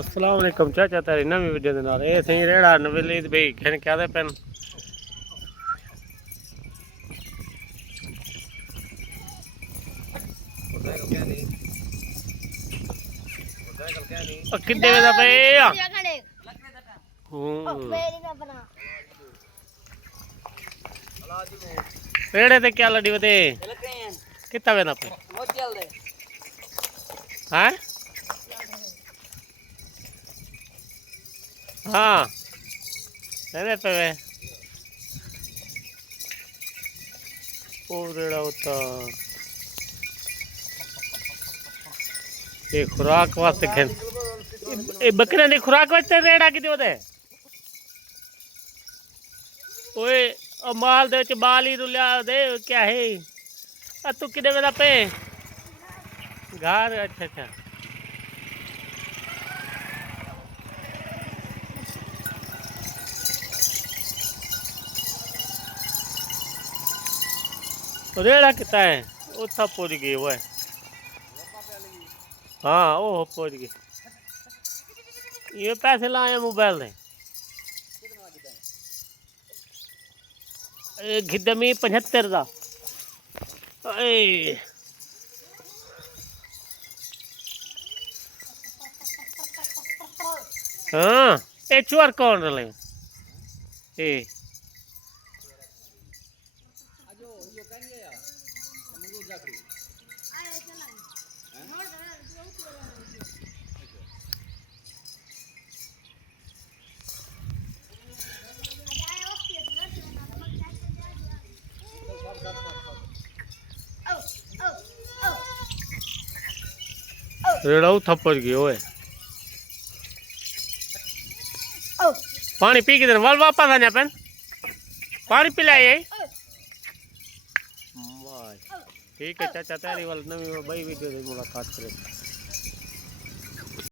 अस्सलाम वालेकुम चाचा तेरी नवी वीडियो दे नाल ए सही रेड़ा नवलीद भाई खन क्या दे पेन किड्डे दा पे रेड़े ते क्या लड़ी वते कितना वेना पे हां हां रेड़े पे वे ओ रेड़ा होता ये खुराक वास्ते खेन ए बकरे दी खुराक वास्ते रेड़ा की दे ओए ओ माल दे च बाल ही रुलिया दे क्या है तू किने वेला पे घर अच्छा अच्छा रेड़ा कितना है उतना पहुंच गई वो है हाँ वो पहुंच गई ये पैसे लाए मोबाइल ने घिदमी 75 का हाँ ये चुअर कौन रहे ए रेड़ाऊ थप्पड़ गई ओए पानी पी के वाल वापस आ जा पेन पानी पिलाए ठीक है चाचा तेरी वाल नवी भाई वीडियो से मुलाकात करें।